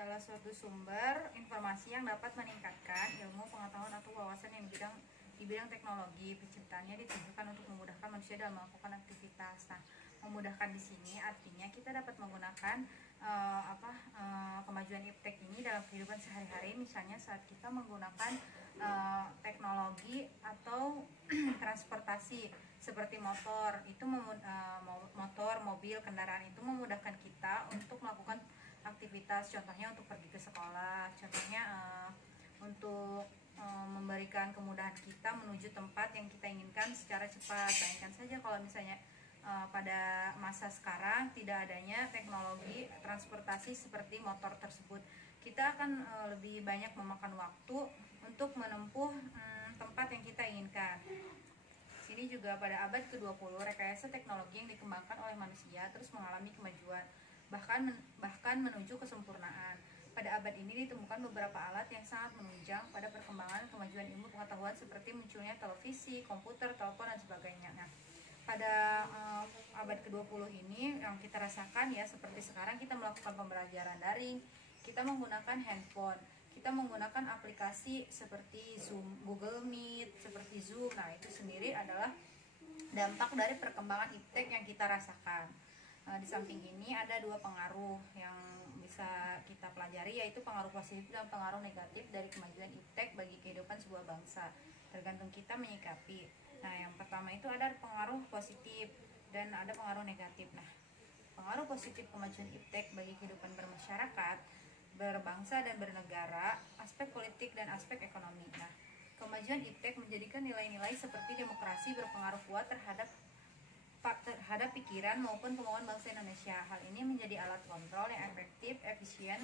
Adalah suatu sumber informasi yang dapat meningkatkan ilmu, pengetahuan atau wawasan yang di bidang teknologi. Penciptaannya ditujukan untuk memudahkan manusia dalam melakukan aktivitas. Nah, memudahkan di sini artinya kita dapat menggunakan kemajuan iptek ini dalam kehidupan sehari-hari. Misalnya saat kita menggunakan teknologi atau transportasi seperti motor, itu motor, mobil, kendaraan itu memudahkan kita untuk melakukan aktivitas, contohnya untuk pergi ke sekolah, contohnya untuk memberikan kemudahan kita menuju tempat yang kita inginkan secara cepat. Bayangkan saja kalau misalnya pada masa sekarang tidak adanya teknologi transportasi seperti motor tersebut, kita akan lebih banyak memakan waktu untuk menempuh tempat yang kita inginkan. Sini juga pada abad ke-20 rekayasa teknologi yang dikembangkan oleh manusia terus mengalami kemajuan, bahkan menuju kesempurnaan. Pada abad ini ditemukan beberapa alat yang sangat menunjang pada perkembangan kemajuan ilmu pengetahuan seperti munculnya televisi, komputer, telepon, dan sebagainya. Nah, pada abad ke-20 ini yang kita rasakan ya, seperti sekarang kita melakukan pembelajaran daring, kita menggunakan handphone, kita menggunakan aplikasi seperti Zoom, Google Meet, seperti Zoom. Nah, itu sendiri adalah dampak dari perkembangan iptek yang kita rasakan. Di samping ini ada dua pengaruh yang bisa kita pelajari, yaitu pengaruh positif dan pengaruh negatif dari kemajuan iptek bagi kehidupan sebuah bangsa. Tergantung kita menyikapi. Nah, yang pertama itu ada pengaruh positif dan ada pengaruh negatif. Nah, pengaruh positif kemajuan iptek bagi kehidupan bermasyarakat, berbangsa dan bernegara, aspek politik dan aspek ekonomi. Nah, kemajuan iptek menjadikan nilai-nilai seperti demokrasi berpengaruh kuat terhadap pikiran maupun kemauan bangsa Indonesia. Hal ini menjadi alat kontrol yang efektif, efisien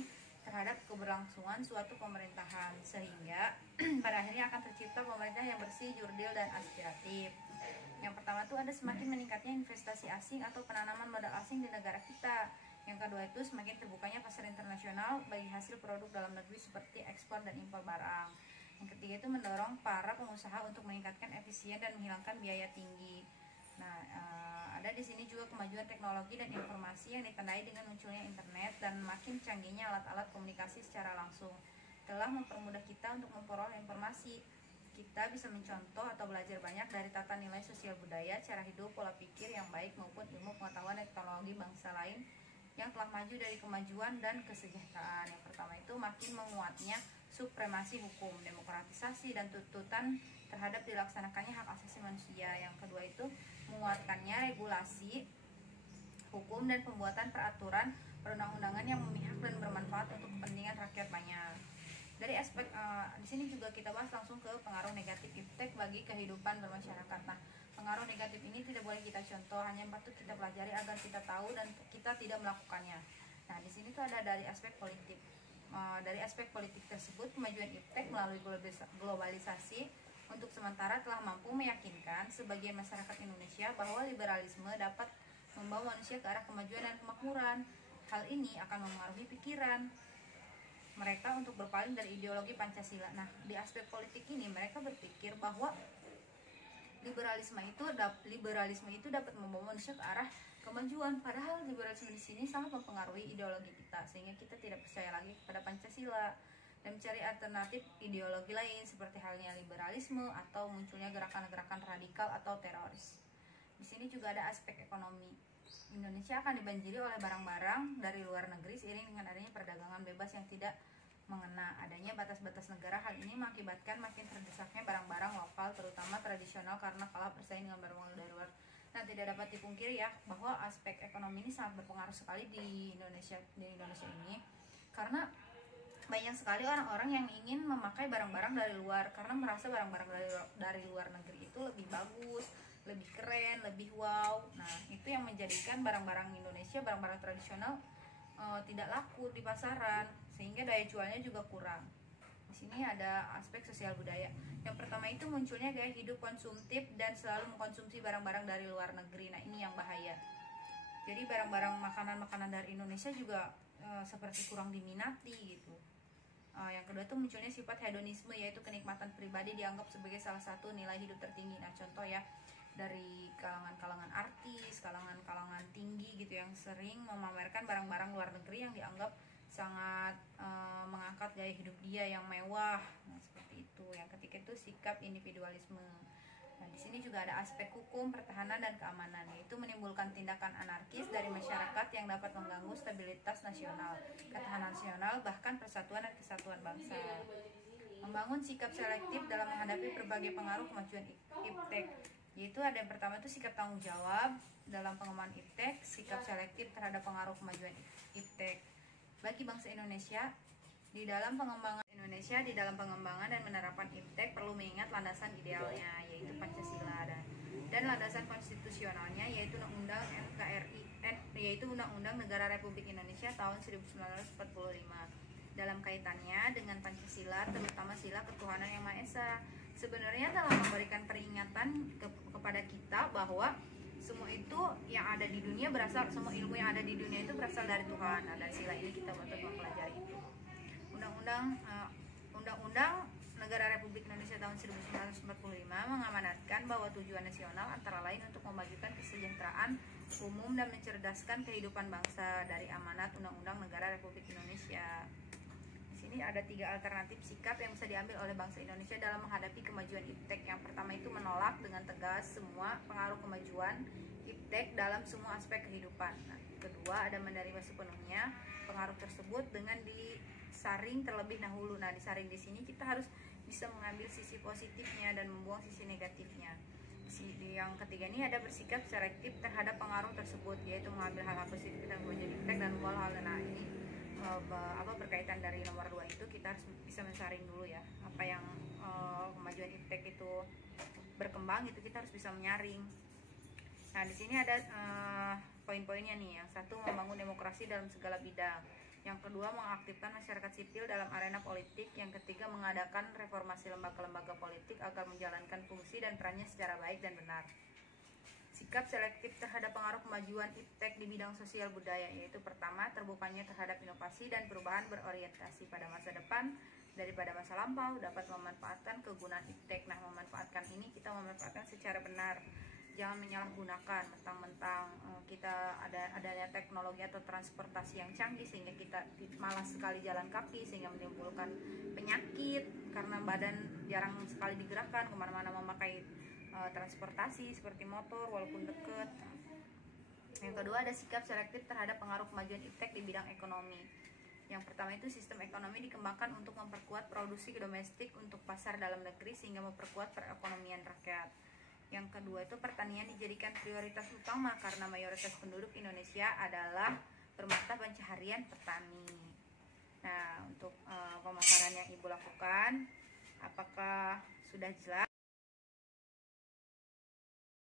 terhadap keberlangsungan suatu pemerintahan, sehingga pada akhirnya akan tercipta pemerintah yang bersih, jurdil, dan aspiratif. Yang pertama itu ada semakin meningkatnya investasi asing atau penanaman modal asing di negara kita. Yang kedua itu semakin terbukanya pasar internasional bagi hasil produk dalam negeri seperti ekspor dan impor barang. Yang ketiga itu mendorong para pengusaha untuk meningkatkan efisien dan menghilangkan biaya tinggi. Nah, ada di sini juga kemajuan teknologi dan informasi yang ditandai dengan munculnya internet dan makin canggihnya alat-alat komunikasi secara langsung telah mempermudah kita untuk memperoleh informasi. Kita bisa mencontoh atau belajar banyak dari tata nilai sosial budaya, cara hidup, pola pikir yang baik maupun ilmu pengetahuan dan teknologi bangsa lain yang telah maju dari kemajuan dan kesejahteraan. Yang pertama itu makin menguatnya supremasi hukum, demokratisasi dan tuntutan terhadap dilaksanakannya hak asasi manusia. Yang kedua itu menguatkannya regulasi hukum dan pembuatan peraturan perundang-undangan yang memihak dan bermanfaat untuk kepentingan rakyat banyak. Dari aspek di sini juga kita bahas langsung ke pengaruh negatif iptek bagi kehidupan bermasyarakat. Nah, pengaruh negatif ini tidak boleh kita contoh, hanya patut kita pelajari agar kita tahu dan kita tidak melakukannya. Nah, di sini tuh ada dari aspek politik. Dari aspek politik tersebut, kemajuan iptek melalui globalisasi untuk sementara telah mampu meyakinkan sebagian masyarakat Indonesia bahwa liberalisme dapat membawa manusia ke arah kemajuan dan kemakmuran. Hal ini akan mempengaruhi pikiran mereka untuk berpaling dari ideologi Pancasila. Nah, di aspek politik ini mereka berpikir bahwa liberalisme itu dapat membawa manusia ke arah kemajuan. Padahal liberalisme di sini sangat mempengaruhi ideologi kita, sehingga kita tidak percaya lagi kepada Pancasila dan mencari alternatif ideologi lain seperti halnya liberalisme atau munculnya gerakan-gerakan radikal atau teroris. Di sini juga ada aspek ekonomi. Indonesia akan dibanjiri oleh barang-barang dari luar negeri seiring dengan adanya perdagangan bebas yang tidak mengena adanya batas-batas negara. Hal Hal ini mengakibatkan makin terdesaknya barang-barang lokal, terutama tradisional, karena kalah bersaing dengan barang dari luar. Nah, tidak dapat dipungkiri ya bahwa aspek ekonomi ini sangat berpengaruh sekali di Indonesia ini, karena banyak sekali orang-orang yang ingin memakai barang-barang dari luar karena merasa barang-barang dari luar negeri itu lebih bagus, lebih keren, lebih wow. Nah, itu yang menjadikan barang-barang Indonesia, barang-barang tradisional tidak laku di pasaran, sehingga daya jualnya juga kurang. Di sini ada aspek sosial budaya. Yang pertama itu munculnya gaya hidup konsumtif dan selalu mengkonsumsi barang-barang dari luar negeri. Nah, ini yang bahaya. Jadi barang-barang makanan-makanan dari Indonesia juga seperti kurang diminati gitu. Yang kedua itu munculnya sifat hedonisme, yaitu kenikmatan pribadi dianggap sebagai salah satu nilai hidup tertinggi. Nah, contoh ya, dari kalangan-kalangan artis, kalangan-kalangan tinggi gitu yang sering memamerkan barang-barang luar negeri yang dianggap sangat mengangkat gaya hidup dia yang mewah. Nah, seperti itu. Yang ketiga itu sikap individualisme. Nah, di sini juga ada aspek hukum, pertahanan, dan keamanan, yaitu menimbulkan tindakan anarkis dari masyarakat yang dapat mengganggu stabilitas nasional, ketahanan nasional, bahkan persatuan dan kesatuan bangsa. Membangun sikap selektif dalam menghadapi berbagai pengaruh kemajuan iptek, yaitu ada yang pertama itu sikap tanggung jawab dalam pengembangan iptek, sikap selektif terhadap pengaruh kemajuan iptek. Bagi bangsa Indonesia, di dalam pengembangan dan penerapan iptek perlu mengingat landasan idealnya, yaitu Pancasila, dan landasan konstitusionalnya, yaitu Undang-Undang NKRI, yaitu Undang-Undang Negara Republik Indonesia tahun 1945. Dalam kaitannya dengan Pancasila, terutama sila ketuhanan yang Maha Esa, sebenarnya dalam memberikan peringatan kepada kita bahwa semua itu yang ada di dunia semua ilmu yang ada di dunia itu berasal dari Tuhan. Nah, dan sila ini kita patut mempelajari itu. Undang-Undang Negara Republik Indonesia tahun 1945 mengamanatkan bahwa tujuan nasional antara lain untuk memajukan kesejahteraan umum dan mencerdaskan kehidupan bangsa, dari amanat Undang-Undang Negara Republik Indonesia. Di sini ada 3 alternatif sikap yang bisa diambil oleh bangsa Indonesia dalam menghadapi kemajuan iptek. Yang pertama itu menolak dengan tegas semua pengaruh kemajuan iptek dalam semua aspek kehidupan. Nah, kedua ada menerima sepenuhnya pengaruh tersebut dengan disaring terlebih dahulu. Nah, disaring di sini kita harus bisa mengambil sisi positifnya dan membuang sisi negatifnya. Yang ketiga ini ada bersikap selektif terhadap pengaruh tersebut, yaitu mengambil hal-hal positif dan kemajuan iptek dan membuang hal. Nah, ini berkaitan dari nomor 2 itu kita harus bisa mensaring dulu ya, apa yang kemajuan iptek itu berkembang itu kita harus bisa menyaring. Nah, di sini ada poin-poinnya nih. Yang satu, membangun demokrasi dalam segala bidang. Yang kedua, mengaktifkan masyarakat sipil dalam arena politik. Yang ketiga, mengadakan reformasi lembaga-lembaga politik agar menjalankan fungsi dan perannya secara baik dan benar. Sikap selektif terhadap pengaruh kemajuan iptek di bidang sosial budaya, yaitu pertama, terbukanya terhadap inovasi dan perubahan berorientasi pada masa depan daripada masa lampau, dapat memanfaatkan kegunaan iptek. Nah, memanfaatkan ini kita memanfaatkan secara benar, jangan menyalahgunakan mentang-mentang kita adanya teknologi atau transportasi yang canggih sehingga kita malas sekali jalan kaki, sehingga menimbulkan penyakit karena badan jarang sekali digerakkan, kemana-mana memakai transportasi seperti motor walaupun dekat. Yang kedua ada sikap selektif terhadap pengaruh kemajuan iptek di bidang ekonomi. Yang pertama itu sistem ekonomi dikembangkan untuk memperkuat produksi domestik untuk pasar dalam negeri sehingga memperkuat perekonomian rakyat. Yang kedua itu pertanian dijadikan prioritas utama karena mayoritas penduduk Indonesia adalah bermata pencaharian petani. Nah, untuk pemaparan yang Ibu lakukan, apakah sudah jelas?